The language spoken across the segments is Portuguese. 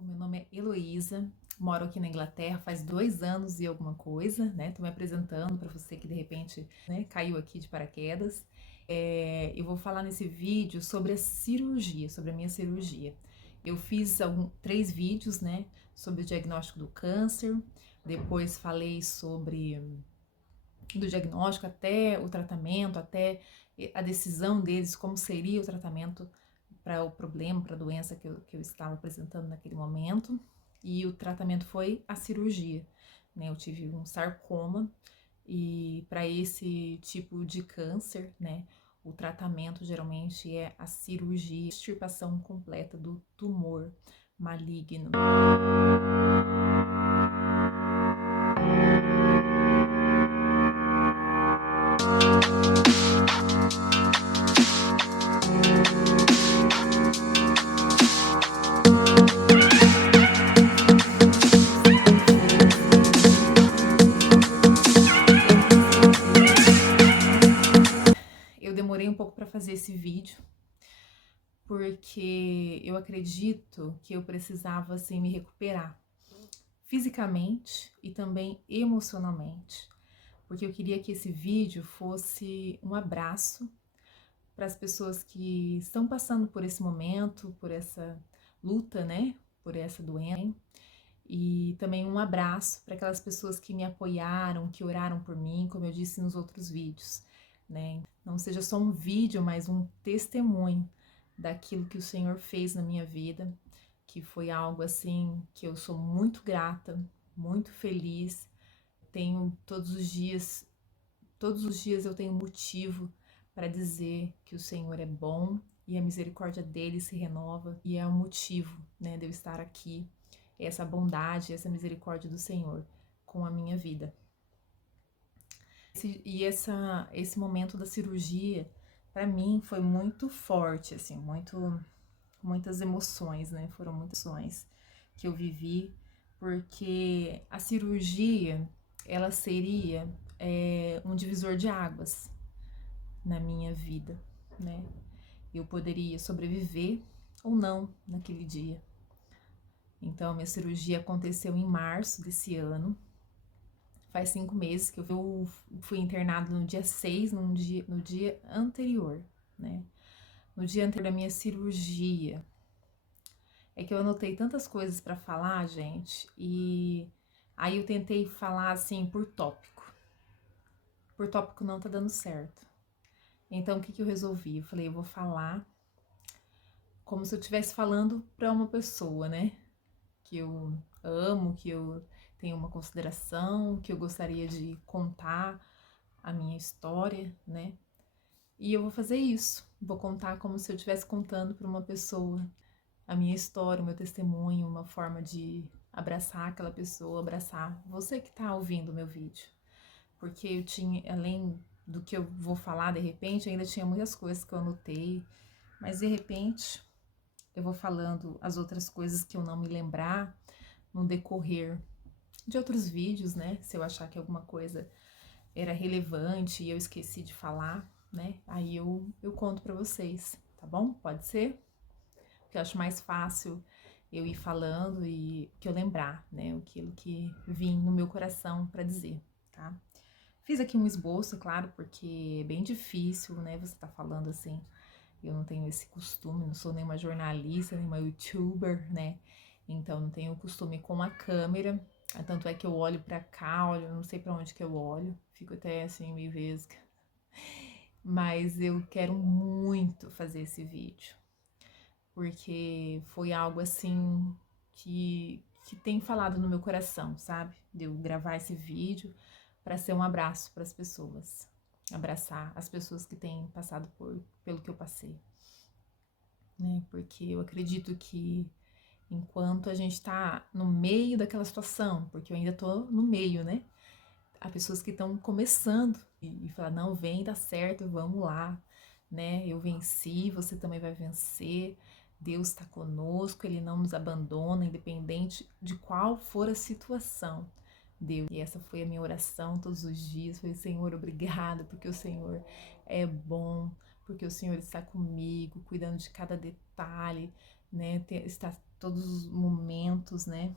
O meu nome é Heloísa, moro aqui na Inglaterra faz 2 anos e alguma coisa, né? Tô me apresentando para você que de repente, né, caiu aqui de paraquedas. Eu vou falar nesse vídeo sobre a cirurgia, sobre a minha cirurgia. Eu fiz 3 vídeos, né, sobre o diagnóstico do câncer, depois falei sobre do diagnóstico até o tratamento, até a decisão deles, como seria o tratamento para o problema, para a doença que eu estava apresentando naquele momento. E o tratamento foi a cirurgia, né? Eu tive um sarcoma e para esse tipo de câncer, né, o tratamento geralmente é a cirurgia, extirpação completa do tumor maligno. Eu demorei um pouco para fazer esse vídeo, porque eu acredito que eu precisava assim me recuperar fisicamente e também emocionalmente, porque eu queria que esse vídeo fosse um abraço para as pessoas que estão passando por esse momento, por essa luta, né, por essa doença, e também um abraço para aquelas pessoas que me apoiaram, que oraram por mim, como eu disse nos outros vídeos, né? Não seja só um vídeo, mas um testemunho daquilo que o Senhor fez na minha vida, que foi algo assim que eu sou muito grata, muito feliz. Tenho todos os dias eu tenho motivo para dizer que o Senhor é bom e a misericórdia dele se renova, e é o motivo, né, de eu estar aqui, essa bondade, essa misericórdia do Senhor com a minha vida. Esse momento da cirurgia, para mim, foi muito forte, assim, muitas emoções, né? Foram muitas emoções que eu vivi, porque a cirurgia, ela seria um divisor de águas na minha vida, né? Eu poderia sobreviver ou não naquele dia. Então, a minha cirurgia aconteceu em março desse ano. Faz 5 meses que eu fui internada no dia 6, no dia anterior, né? No dia anterior da minha cirurgia. É que eu anotei tantas coisas para falar, gente, e aí eu tentei falar assim por tópico. Por tópico não tá dando certo. Então, o que eu resolvi? Eu falei, eu vou falar como se eu estivesse falando para uma pessoa, né? Que eu amo, que eu tenho uma consideração, que eu gostaria de contar a minha história, né? E eu vou fazer isso. Vou contar como se eu estivesse contando para uma pessoa a minha história, o meu testemunho, uma forma de abraçar aquela pessoa, abraçar você que está ouvindo o meu vídeo. Porque eu tinha, além do que eu vou falar de repente, ainda tinha muitas coisas que eu anotei, mas de repente eu vou falando as outras coisas que eu não me lembrar no decorrer de outros vídeos, né? Se eu achar que alguma coisa era relevante e eu esqueci de falar, né? Aí eu conto pra vocês, tá bom? Pode ser? Porque eu acho mais fácil eu ir falando e que eu lembrar, né? Aquilo que vim no meu coração pra dizer, tá? Fiz aqui um esboço, claro, porque é bem difícil, né? Você tá falando assim. Eu não tenho esse costume, não sou nenhuma jornalista, nenhuma youtuber, né? Então não tenho costume com a câmera. Tanto é que eu olho pra cá, olho, não sei pra onde que eu olho. Fico até assim meio vesga. Mas eu quero muito fazer esse vídeo. Porque foi algo assim que tem falado no meu coração, sabe? De eu gravar esse vídeo para ser um abraço para as pessoas. Abraçar as pessoas que têm passado pelo que eu passei. Né? Porque eu acredito que enquanto a gente tá no meio daquela situação, porque eu ainda tô no meio, né? Há pessoas que estão começando e falam, não, vem, dá certo, vamos lá, né? Eu venci, você também vai vencer. Deus está conosco, Ele não nos abandona, independente de qual for a situação. Deus, e essa foi a minha oração todos os dias, foi, Senhor, obrigada, porque o Senhor é bom, porque o Senhor está comigo, cuidando de cada detalhe, né, estar todos os momentos, né,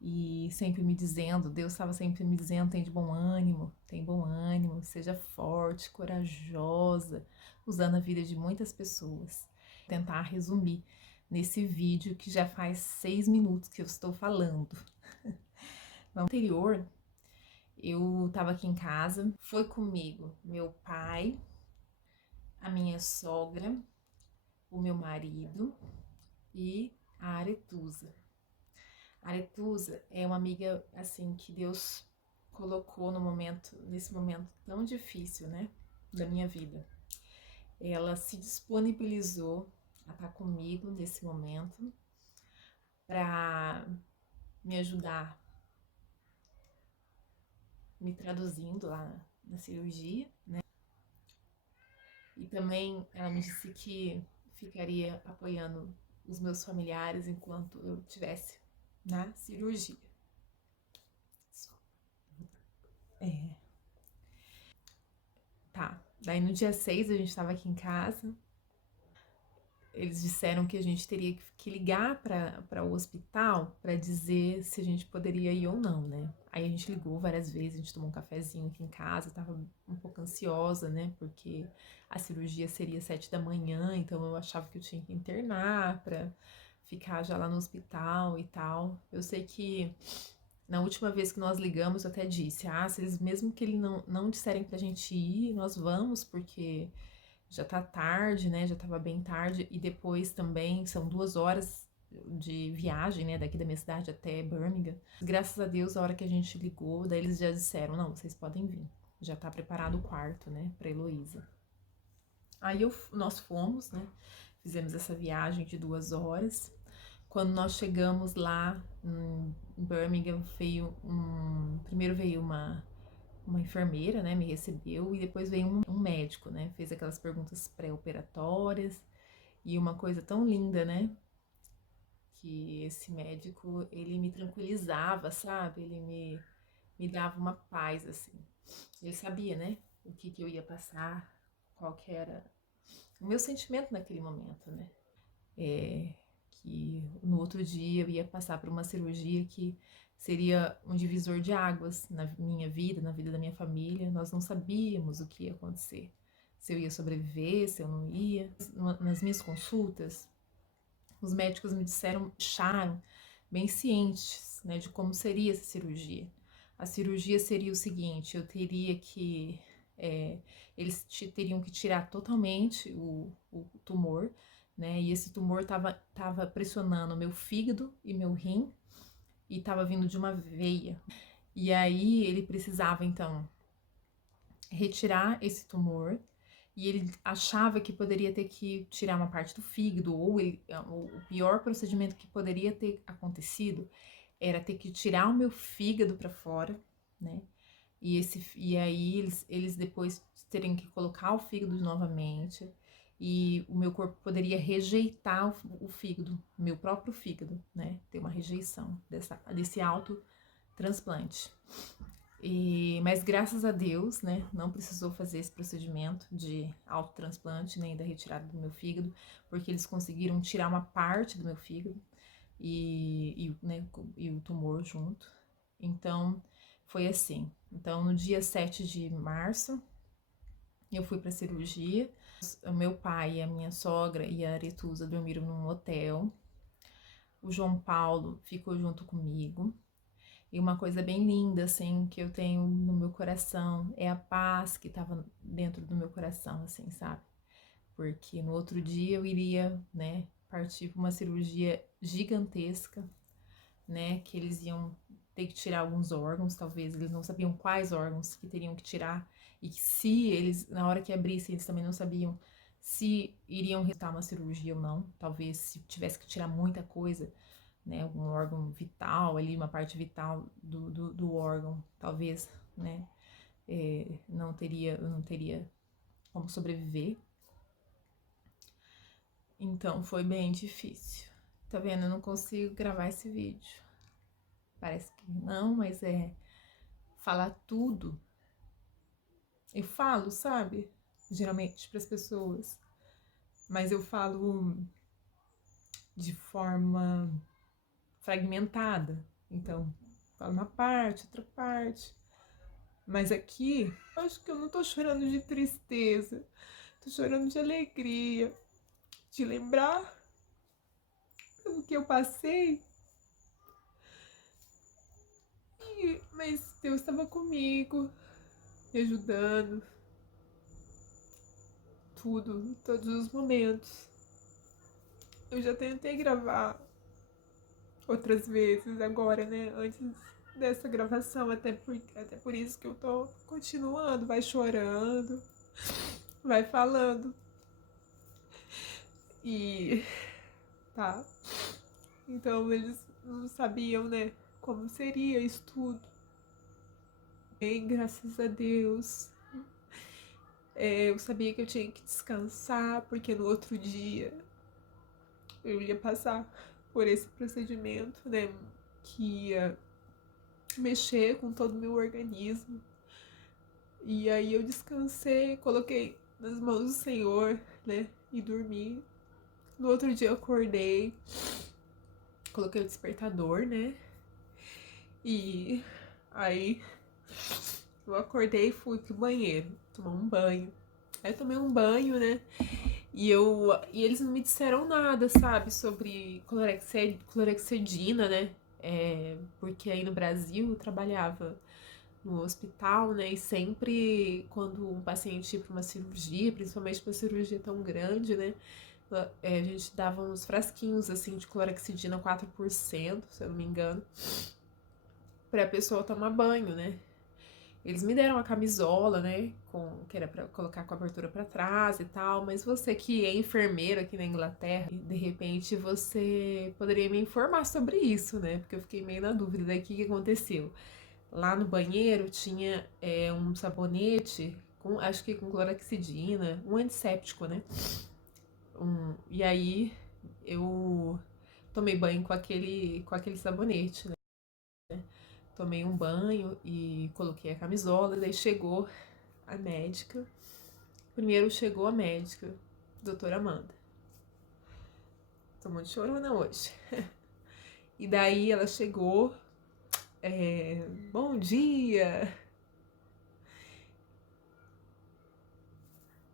e sempre me dizendo, Deus estava sempre me dizendo, tem bom ânimo, seja forte, corajosa, usando a vida de muitas pessoas. Tentar resumir nesse vídeo que já faz 6 minutos que eu estou falando. No anterior, eu estava aqui em casa, foi comigo meu pai, a minha sogra, o meu marido e a Aretusa. A Aretusa é uma amiga assim que Deus colocou nesse momento tão difícil, né, da minha vida. Ela se disponibilizou a estar comigo nesse momento para me ajudar, me traduzindo lá na cirurgia, né? E também ela me disse que ficaria apoiando os meus familiares enquanto eu estivesse na cirurgia. É. Tá. Daí no dia 6 a gente tava aqui em casa. Eles disseram que a gente teria que ligar para o hospital para dizer se a gente poderia ir ou não, né? Aí a gente ligou várias vezes, a gente tomou um cafezinho aqui em casa, tava um pouco ansiosa, né? Porque a cirurgia seria 7 da manhã, então eu achava que eu tinha que internar para ficar já lá no hospital e tal. Eu sei que na última vez que nós ligamos, eu até disse, se eles mesmo que eles não disserem pra gente ir, nós vamos, porque já tá tarde, né? Já tava bem tarde. E depois também são 2 horas de viagem, né? Daqui da minha cidade até Birmingham. Graças a Deus, a hora que a gente ligou, daí eles já disseram, não, vocês podem vir. Já tá preparado o quarto, né? Pra Heloísa. Aí nós fomos, né? Fizemos essa viagem de 2 horas. Quando nós chegamos lá em Birmingham, primeiro veio uma enfermeira, né, me recebeu, e depois veio um médico, né, fez aquelas perguntas pré-operatórias, e uma coisa tão linda, né, que esse médico, ele me tranquilizava, sabe, ele me dava uma paz, assim. Ele sabia, né, o que eu ia passar, qual que era o meu sentimento naquele momento, né. Que no outro dia eu ia passar por uma cirurgia que seria um divisor de águas na minha vida, na vida da minha família. Nós não sabíamos o que ia acontecer, se eu ia sobreviver, se eu não ia. Nas minhas consultas, os médicos me deixaram bem cientes, né, de como seria essa cirurgia. A cirurgia seria o seguinte: eu teria que eles teriam que tirar totalmente o tumor, né? E esse tumor tava pressionando meu fígado e meu rim e tava vindo de uma veia. E aí ele precisava então retirar esse tumor e ele achava que poderia ter que tirar uma parte do fígado, ou o pior procedimento que poderia ter acontecido era ter que tirar o meu fígado para fora, né? E aí eles depois teriam que colocar o fígado novamente, e o meu corpo poderia rejeitar o fígado, o meu próprio fígado, né? Ter uma rejeição desse autotransplante. Mas graças a Deus, né, não precisou fazer esse procedimento de autotransplante, nem da retirada do meu fígado, porque eles conseguiram tirar uma parte do meu fígado né, e o tumor junto. Então, foi assim. Então, no dia 7 de março, eu fui para cirurgia. O meu pai, a minha sogra e a Aretusa dormiram num hotel. O João Paulo ficou junto comigo. E uma coisa bem linda, assim, que eu tenho no meu coração é a paz que estava dentro do meu coração, assim, sabe? Porque no outro dia eu iria, né, partir para uma cirurgia gigantesca, né, que eles iam ter que tirar alguns órgãos, talvez eles não sabiam quais órgãos que teriam que tirar, e que se eles, na hora que abrissem, eles também não sabiam se iriam resultar uma cirurgia ou não, talvez se tivesse que tirar muita coisa, né, algum órgão vital ali, uma parte vital do órgão, talvez, né, eu não teria como sobreviver. Então foi bem difícil. Tá vendo? Eu não consigo gravar esse vídeo. Parece que não, mas falar tudo. Eu falo, sabe? Geralmente para as pessoas. Mas eu falo de forma fragmentada. Então, fala uma parte, outra parte. Mas aqui, eu acho que eu não tô chorando de tristeza, tô chorando de alegria, de lembrar do que eu passei. Mas Deus estava comigo, me ajudando, tudo, em todos os momentos. Eu já tentei gravar outras vezes agora, né? Antes dessa gravação, até por isso que eu tô continuando, vai chorando, vai falando. E tá. Então eles não sabiam, né, como seria isso tudo. Bem, graças a Deus. Eu sabia que eu tinha que descansar, porque no outro dia eu ia passar por esse procedimento, né, que ia mexer com todo o meu organismo. E aí eu descansei, coloquei nas mãos do Senhor, né, e dormi. No outro dia eu acordei, coloquei o despertador, né, e aí eu acordei e fui pro banheiro, tomar um banho. Aí eu tomei um banho, né, e eles não me disseram nada, sabe, sobre clorexidina, né, porque aí no Brasil eu trabalhava no hospital, né? E sempre quando um paciente ia para uma cirurgia, principalmente uma cirurgia tão grande, né? A gente dava uns frasquinhos assim de clorexidina 4%, se eu não me engano, pra pessoa tomar banho, né? Eles me deram a camisola, né? Que era pra colocar com a abertura pra trás e tal. Mas você que é enfermeiro aqui na Inglaterra, de repente você poderia me informar sobre isso, né? Porque eu fiquei meio na dúvida daqui o que aconteceu. Lá no banheiro tinha um sabonete, acho que com clorexidina, um antisséptico, né? E aí eu tomei banho com aquele sabonete, né? Tomei um banho e coloquei a camisola, daí chegou a médica. Primeiro chegou a médica, doutora Amanda. Tô muito chorona hoje. E daí ela chegou, bom dia.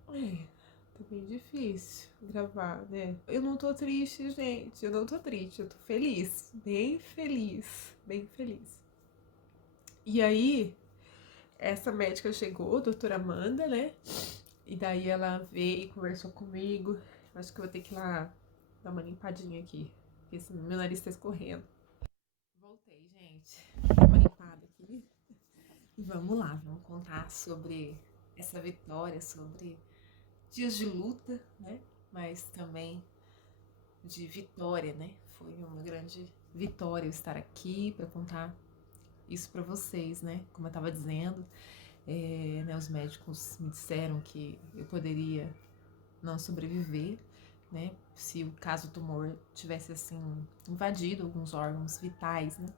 Tá bem difícil gravar, né? Eu não tô triste, gente. Eu não tô triste, eu tô feliz. Bem feliz. Bem feliz. E aí, essa médica chegou, a doutora Amanda, né? E daí ela veio e conversou comigo. Acho que eu vou ter que ir lá dar uma limpadinha aqui. Porque meu nariz tá escorrendo. Voltei, gente. Dá uma limpada aqui. E vamos lá, vamos contar sobre essa vitória, sobre dias de luta, né? Mas também de vitória, né? Foi uma grande vitória eu estar aqui para contar isso para vocês, né? Como eu estava dizendo, né, os médicos me disseram que eu poderia não sobreviver, né? Se o caso do tumor tivesse assim invadido alguns órgãos vitais, né?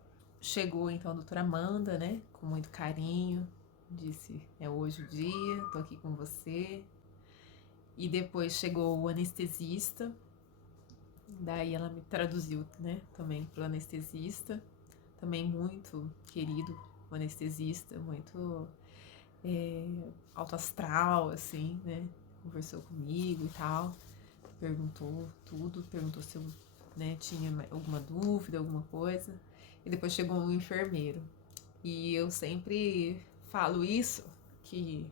Chegou então a doutora Amanda, né? Com muito carinho, disse: é hoje o dia, tô aqui com você. E depois chegou o anestesista. Daí ela me traduziu, né, também pro anestesista, também muito querido, o anestesista, muito alto astral, assim, né, conversou comigo e tal, perguntou tudo, perguntou se eu, né, tinha alguma dúvida, alguma coisa, e depois chegou um enfermeiro. E eu sempre falo isso, que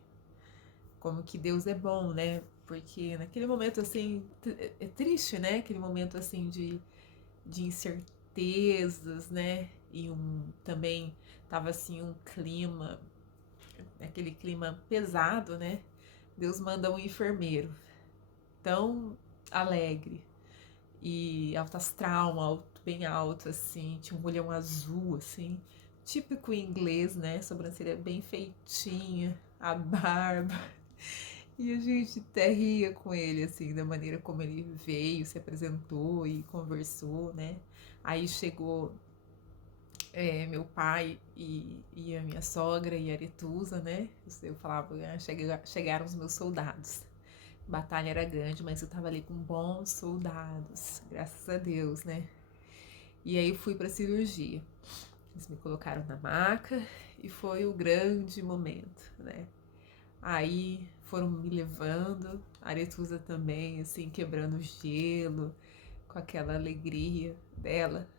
como que Deus é bom, né, porque naquele momento, assim, é triste, né, aquele momento, assim, de incertezas, né? E também tava assim um clima, aquele clima pesado, né? Deus manda um enfermeiro tão alegre e alto astral, alto, bem alto, assim, tinha um olhão azul, assim, típico inglês, né? Sobrancelha bem feitinha, a barba. E a gente até ria com ele, assim, da maneira como ele veio, se apresentou e conversou, né? Aí chegou meu pai e a minha sogra e a Aretusa, né? Eu falava, chegaram os meus soldados. A batalha era grande, mas eu tava ali com bons soldados, graças a Deus, né? E aí fui pra cirurgia. Eles me colocaram na maca e foi o grande momento, né? Aí foram me levando, a Aretusa também, assim, quebrando o gelo, com aquela alegria dela.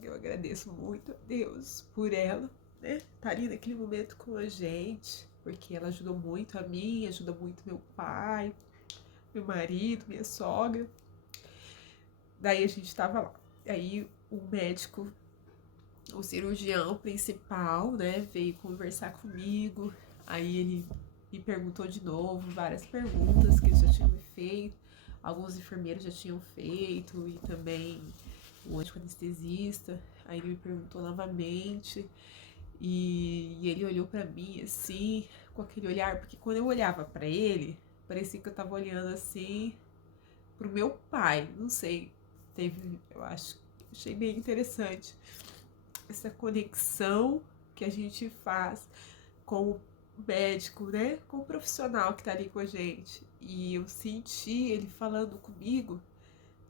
Eu agradeço muito a Deus por ela, né? Estar ali naquele momento com a gente, porque ela ajudou muito a mim, ajuda muito meu pai, meu marido, minha sogra. Daí a gente tava lá. Aí o médico, o cirurgião principal, né, veio conversar comigo. Aí ele me perguntou de novo várias perguntas que eles já tinham me feito. Alguns enfermeiros já tinham feito e também o médico anestesista. Aí ele me perguntou novamente e ele olhou pra mim assim, com aquele olhar, porque quando eu olhava pra ele, parecia que eu tava olhando assim pro meu pai. Não sei, eu acho, achei bem interessante essa conexão que a gente faz com o médico, né? Com o profissional que tá ali com a gente. E eu senti ele falando comigo,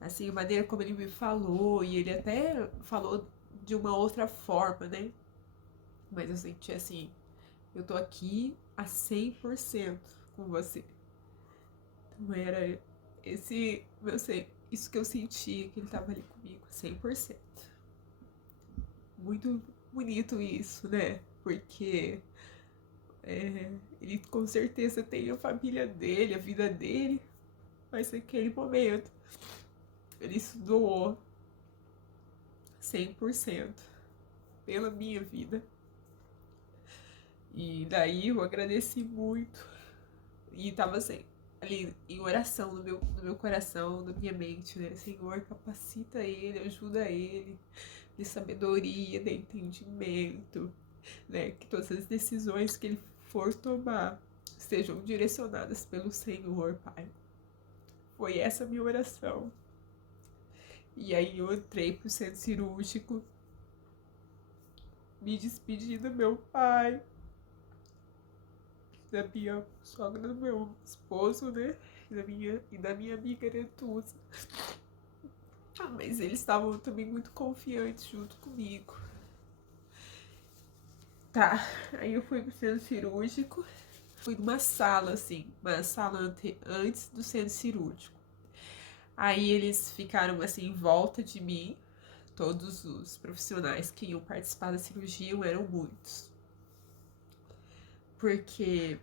assim, a maneira como ele me falou, e ele até falou de uma outra forma, né? Mas eu senti assim, eu tô aqui a 100% com você. Então era esse, eu sei, isso que eu senti, que ele tava ali comigo, 100%. Muito bonito isso, né? Porque ele com certeza tem a família dele, a vida dele, mas naquele momento ele se doou 100% pela minha vida. E daí eu agradeci muito. E tava assim, ali em oração no meu coração, na minha mente, né? Senhor, capacita ele, ajuda ele, de sabedoria, de entendimento, né? Que todas as decisões que ele for tomar sejam direcionadas pelo Senhor, Pai. Foi essa a minha oração. E aí eu entrei pro centro cirúrgico, me despedi do meu pai, da minha sogra, do meu esposo, né? E da minha amiga Aretusa. Mas eles estavam também muito confiantes junto comigo. Tá, aí eu fui pro centro cirúrgico, fui numa sala, assim, uma sala antes do centro cirúrgico. Aí eles ficaram, assim, em volta de mim, todos os profissionais que iam participar da cirurgia, eram muitos. Porque,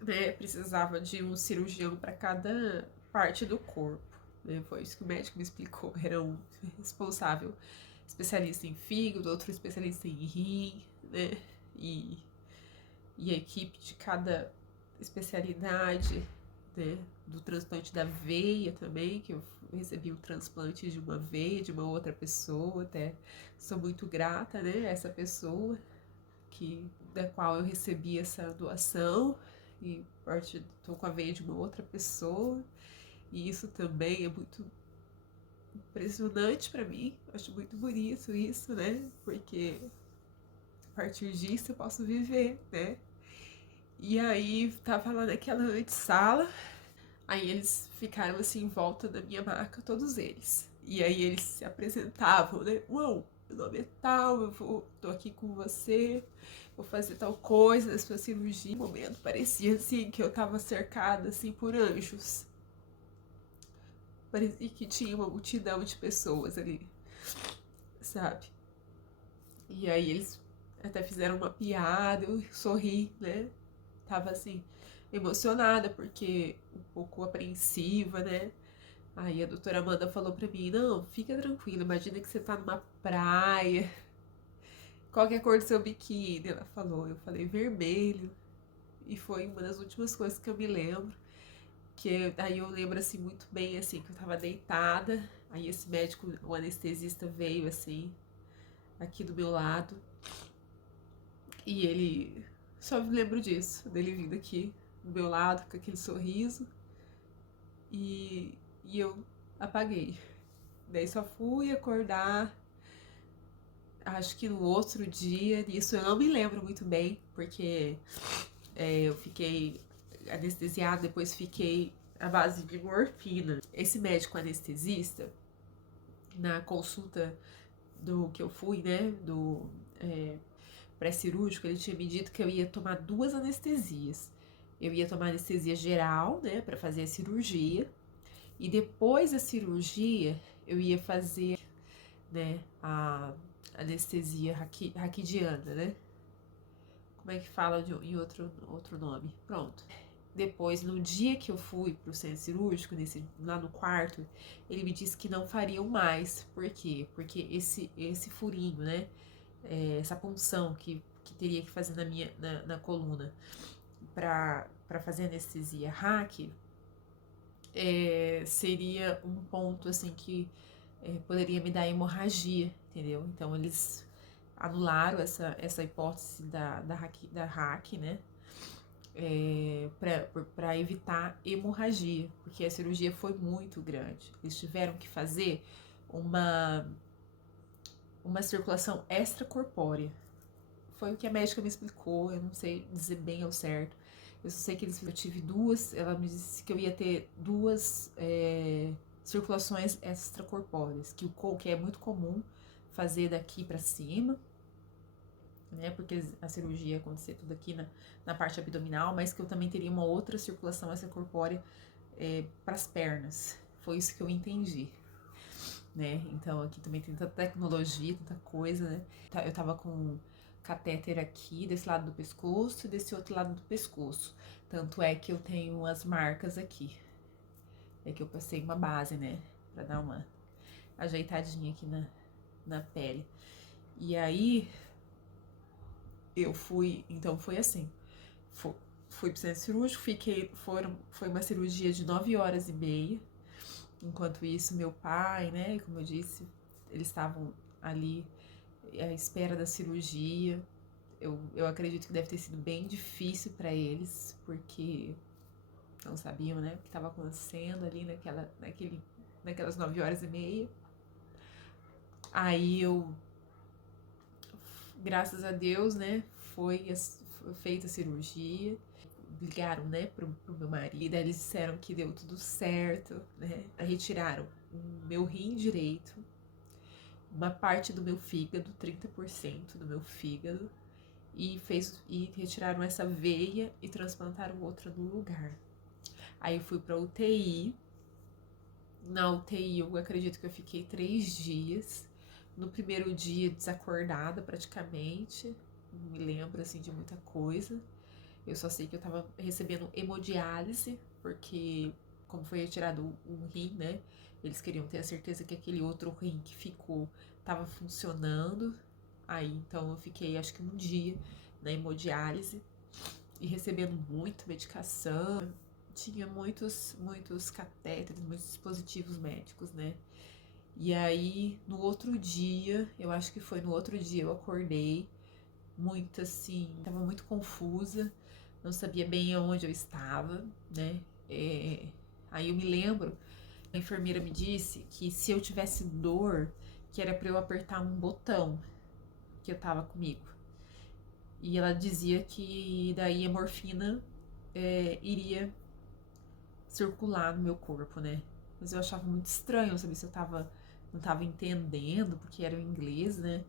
né, precisava de um cirurgião para cada parte do corpo. Né? Foi isso que o médico me explicou. Era um responsável especialista em fígado, outro especialista em rim, né? E a equipe de cada especialidade, né? Do transplante da veia também, que eu recebi o transplante de uma veia de uma outra pessoa, até sou muito grata, né? A essa pessoa da qual eu recebi essa doação e estou com a veia de uma outra pessoa, e isso também é muito impressionante para mim. Acho muito bonito isso, né? Porque a partir disso eu posso viver, né? E aí tava lá naquela antessala, aí eles ficaram assim em volta da minha maca, todos eles. E aí eles se apresentavam, né? Uau, meu nome é tal, tô aqui com você, vou fazer tal coisa, a sua cirurgia. No momento parecia assim que eu tava cercada assim por anjos. Parecia que tinha uma multidão de pessoas ali, sabe? E aí eles até fizeram uma piada, eu sorri, né? Tava assim, emocionada, porque um pouco apreensiva, né? Aí a doutora Amanda falou pra mim, não, fica tranquila, imagina que você tá numa praia. Qual que é a cor do seu biquíni? Ela falou, eu falei vermelho. E foi uma das últimas coisas que eu me lembro. Que aí eu lembro assim muito bem, assim, que eu tava deitada. Aí esse médico, o anestesista, veio assim, aqui do meu lado. E ele, só me lembro disso, dele vindo aqui do meu lado, com aquele sorriso. E eu apaguei. Daí só fui acordar, acho que no outro dia, nisso eu não me lembro muito bem, porque eu fiquei anestesiada, depois fiquei à base de morfina. Esse médico anestesista, na consulta do que eu fui, né, do pré-cirúrgico, ele tinha me dito que eu ia tomar 2 anestesias. Eu ia tomar anestesia geral, né, para fazer a cirurgia, e depois da cirurgia eu ia fazer, né, a anestesia raquidiana, né? Como é que fala em outro nome? Pronto. Depois, no dia que eu fui pro centro cirúrgico, lá no quarto, ele me disse que não fariam mais. Por quê? Porque esse furinho, né? Essa punção que teria que fazer na coluna para fazer anestesia hack, seria um ponto assim que poderia me dar hemorragia, entendeu? Então eles anularam essa hipótese da hack, né? Para evitar hemorragia, porque a cirurgia foi muito grande. Eles tiveram que fazer uma circulação extracorpórea. Foi o que a médica me explicou, eu não sei dizer bem ao certo. Eu só sei que eu tive 2, ela me disse que eu ia ter 2 circulações extracorpóreas, que é muito comum fazer daqui para cima, né? Porque a cirurgia ia acontecer tudo aqui na parte abdominal, mas que eu também teria uma outra circulação extracorpórea para as pernas. Foi isso que eu entendi, né? Então aqui também tem tanta tecnologia, tanta coisa, né? Eu tava com catéter aqui, desse lado do pescoço e desse outro lado do pescoço. Tanto é que eu tenho as marcas aqui. É que eu passei uma base, né? Pra dar uma ajeitadinha aqui na pele. E aí, eu fui... Então, foi assim. Fui pro centro cirúrgico, foi uma cirurgia de 9 horas e meia. Enquanto isso, meu pai, né? Como eu disse, eles estavam ali à espera da cirurgia. Eu acredito que deve ter sido bem difícil para eles, porque não sabiam, né, o que estava acontecendo ali naquelas 9 horas e meia. Aí graças a Deus, né, foi feita a cirurgia. Ligaram, né, pro meu marido, eles disseram que deu tudo certo, né, retiraram o meu rim direito, uma parte do meu fígado, 30% do meu fígado, e retiraram essa veia e transplantaram outra no lugar. Aí eu fui pra UTI. Na UTI eu acredito que eu fiquei 3 dias. No primeiro dia desacordada praticamente, não me lembro assim de muita coisa. Eu só sei que eu tava recebendo hemodiálise, porque como foi retirado um rim, né? Eles queriam ter a certeza que aquele outro rim que ficou tava funcionando. Aí então eu fiquei acho que um dia na hemodiálise e recebendo muita medicação. Tinha muitos catéteres, muitos dispositivos médicos, né? E aí, no outro dia, eu acho que foi no outro dia, eu acordei muito assim, tava muito confusa, não sabia bem onde eu estava, né? Aí eu me lembro, a enfermeira me disse que se eu tivesse dor, que era para eu apertar um botão que eu tava comigo. E ela dizia que daí a morfina iria circular no meu corpo, né? Mas eu achava muito estranho, saber se eu não tava entendendo, porque era o inglês, né?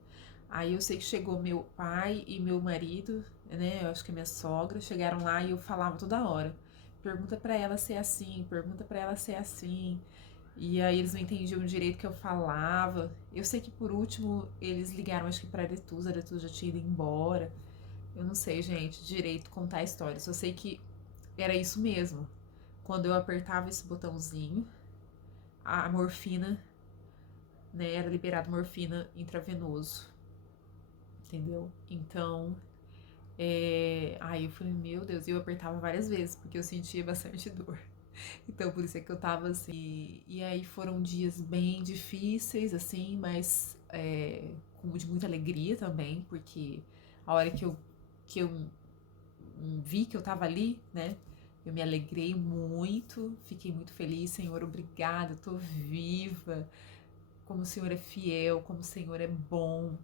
Aí eu sei que chegou meu pai e meu marido, né? Eu acho que a minha sogra, chegaram lá e eu falava toda hora. Pergunta pra ela se é assim, pergunta pra ela se é assim. E aí eles não entendiam direito o que eu falava. Eu sei que por último eles ligaram, acho que pra Aretusa, a Aretusa já tinha ido embora. Eu não sei, gente, direito contar a história. Só sei que era isso mesmo. Quando eu apertava esse botãozinho, a morfina, né, era liberado morfina intravenoso, entendeu? Então, aí eu falei, meu Deus, e eu apertava várias vezes, porque eu sentia bastante dor. Então, por isso é que eu tava assim. E aí foram dias bem difíceis, assim, mas de muita alegria também, porque a hora que eu vi que eu tava ali, né? Eu me alegrei muito, fiquei muito feliz. Senhor, obrigada, eu tô viva. Como o Senhor é fiel, como o Senhor é bom.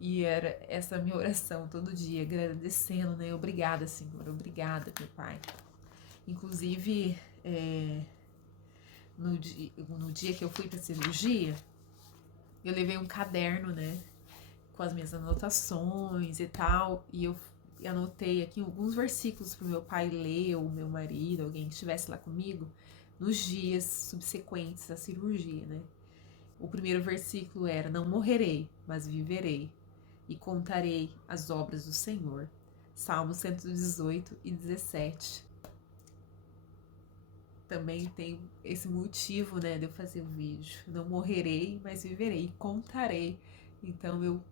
E era essa minha oração todo dia, agradecendo, né? Obrigada, Senhor, obrigada, meu Pai. Inclusive, no dia que eu fui pra cirurgia, eu levei um caderno, né, com as minhas anotações e tal, e eu anotei aqui alguns versículos pro meu pai ler, ou meu marido, alguém que estivesse lá comigo, nos dias subsequentes à cirurgia, né. O primeiro versículo era: não morrerei, mas viverei, e contarei as obras do Senhor. Salmo 118 e 17. Também tem esse motivo, né, de eu fazer o vídeo. Não morrerei, mas viverei, e contarei. Então eu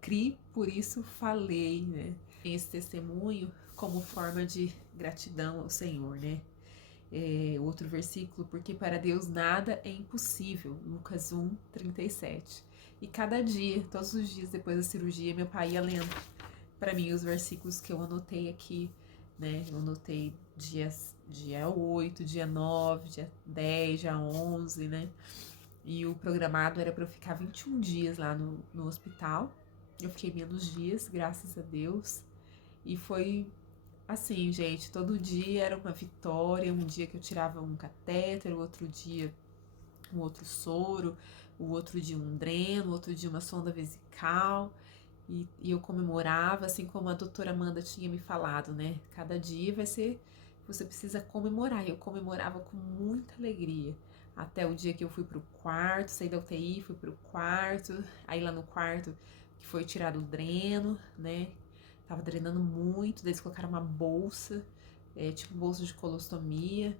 criei, por isso falei, né? Esse testemunho como forma de gratidão ao Senhor, né? Outro versículo: porque para Deus nada é impossível, Lucas 1:37. E cada dia, todos os dias depois da cirurgia, meu pai ia lendo para mim os versículos que eu anotei aqui, né? Eu anotei dia 8, dia 9, dia 10, dia 11, né? E o programado era para eu ficar 21 dias lá no hospital. Eu fiquei menos dias, graças a Deus. E foi assim, gente, todo dia era uma vitória. Um dia que eu tirava um catéter, o outro dia um outro soro, o outro dia um dreno, o outro dia uma sonda vesical. E eu comemorava, assim como a doutora Amanda tinha me falado, né? Cada dia vai ser, você precisa comemorar. E eu comemorava com muita alegria. Até o dia que eu fui pro quarto, saí da UTI, fui pro quarto. Aí lá no quarto que foi tirado o dreno, né? Tava drenando muito, daí eles colocaram uma bolsa, tipo bolsa de colostomia.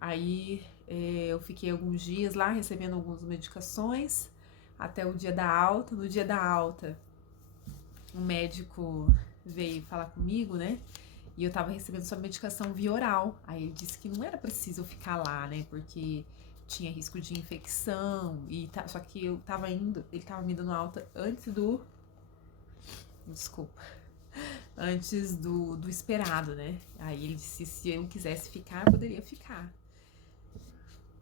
Aí eu fiquei alguns dias lá recebendo algumas medicações, até o dia da alta. No dia da alta, um médico veio falar comigo, né? E eu tava recebendo só medicação via oral. Aí ele disse que não era preciso eu ficar lá, né? Porque tinha risco de infecção. Só que eu tava indo, ele tava me dando alta antes do. Desculpa. Antes do esperado, né? Aí ele disse que se eu quisesse ficar, eu poderia ficar.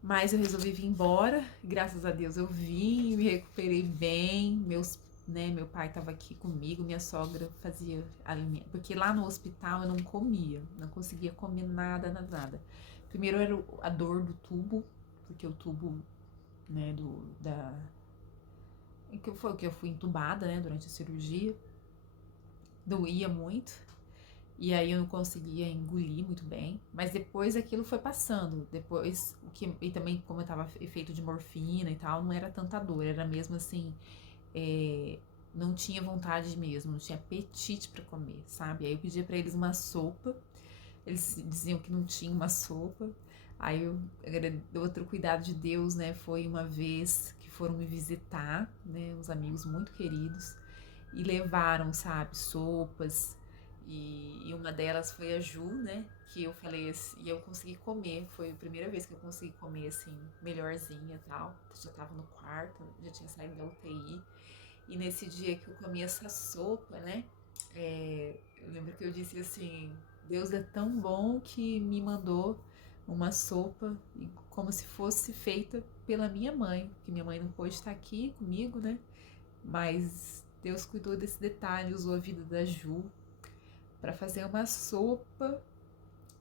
Mas eu resolvi vir embora. Graças a Deus eu vim, me recuperei bem. Meu pai estava aqui comigo, minha sogra fazia porque lá no hospital eu não comia, não conseguia comer nada, nada, nada. Primeiro era a dor do tubo, porque o tubo, né, que eu fui entubada, né, durante a cirurgia, doía muito. E aí eu não conseguia engolir muito bem. Mas depois aquilo foi passando. E também, como eu tava efeito de morfina e tal, não era tanta dor. Era mesmo assim. Não tinha vontade mesmo, não tinha apetite pra comer, sabe? Aí eu pedia pra eles uma sopa. Eles diziam que não tinha uma sopa. Aí outro cuidado de Deus, né? Foi uma vez que foram me visitar, né? Uns amigos muito queridos. E levaram, sabe, sopas. E uma delas foi a Ju, né? Que eu falei assim, e eu consegui comer. Foi a primeira vez que eu consegui comer assim, melhorzinha e tal. Já tava no quarto, já tinha saído da UTI. E nesse dia que eu comi essa sopa, né? Eu lembro que eu disse assim: Deus é tão bom que me mandou uma sopa como se fosse feita pela minha mãe, que minha mãe não pôde estar aqui comigo, né? Mas Deus cuidou desse detalhe, usou a vida da Ju para fazer uma sopa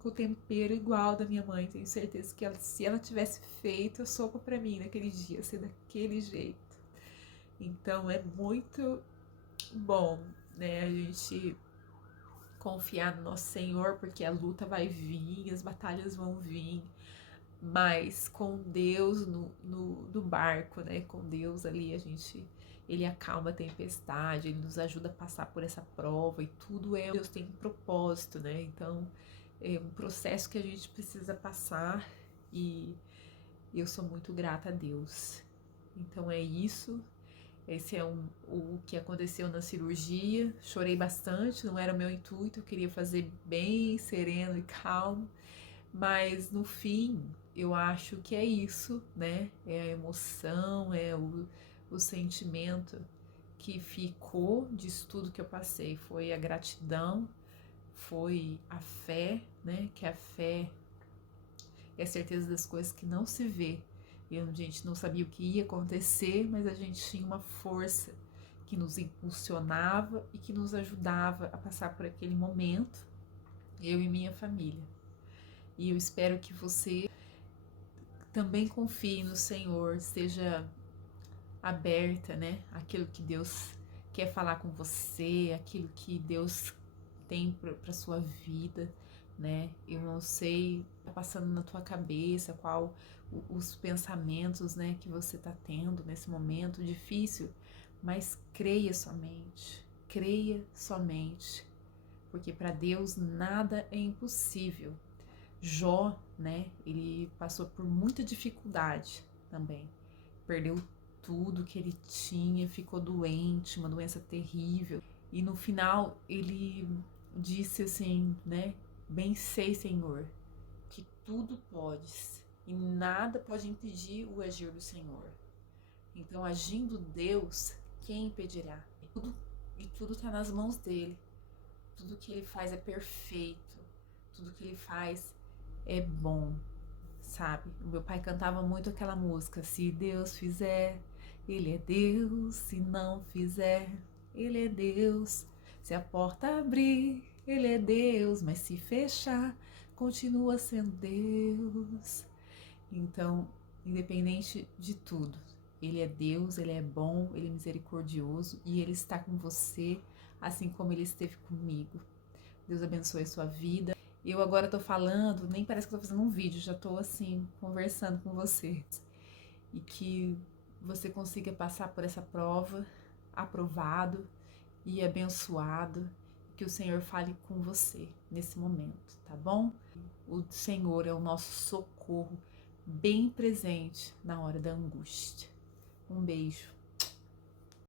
com tempero igual da minha mãe. Tenho certeza que se ela tivesse feito a sopa para mim naquele dia, ia ser daquele jeito. Então é muito bom, né, a gente confiar no nosso Senhor, porque a luta vai vir, as batalhas vão vir, mas com Deus no barco, né, com Deus ali Ele acalma a tempestade, Ele nos ajuda a passar por essa prova, e tudo Deus tem um propósito, né? Então é um processo que a gente precisa passar, e eu sou muito grata a Deus. Então é isso. Esse é o que aconteceu na cirurgia. Chorei bastante, não era o meu intuito, eu queria fazer bem sereno e calmo, mas no fim eu acho que é isso, né? É a emoção, é o sentimento que ficou disso tudo que eu passei. Foi a gratidão, foi a fé, né? Que a fé é a certeza das coisas que não se vê. E a gente não sabia o que ia acontecer, mas a gente tinha uma força que nos impulsionava e que nos ajudava a passar por aquele momento, eu e minha família. E eu espero que você também confie no Senhor, esteja aberta, né? Aquilo que Deus quer falar com você, aquilo que Deus tem para sua vida, né? Eu não sei, tá passando na tua cabeça qual os pensamentos, né, que você tá tendo nesse momento difícil, mas creia somente, porque para Deus nada é impossível. Jó, né, ele passou por muita dificuldade também, perdeu tudo que ele tinha, ficou doente, uma doença terrível, e no final ele disse assim, né, bem sei, Senhor, que tudo podes e nada pode impedir o agir do Senhor. Então, agindo Deus, quem impedirá? E tudo está nas mãos dele. Tudo que ele faz é perfeito. Tudo que ele faz é bom, sabe? O meu pai cantava muito aquela música: se Deus fizer, ele é Deus. Se não fizer, ele é Deus. Se a porta abrir, ele é Deus. Mas se fechar, continua sendo Deus. Então, independente de tudo, ele é Deus, ele é bom, ele é misericordioso e ele está com você, assim como ele esteve comigo. Deus abençoe a sua vida. Eu agora tô falando, nem parece que eu tô fazendo um vídeo, já tô assim, conversando com você. E que você consiga passar por essa prova aprovado e abençoado. Que o Senhor fale com você nesse momento, tá bom? O Senhor é o nosso socorro bem presente na hora da angústia. Um beijo.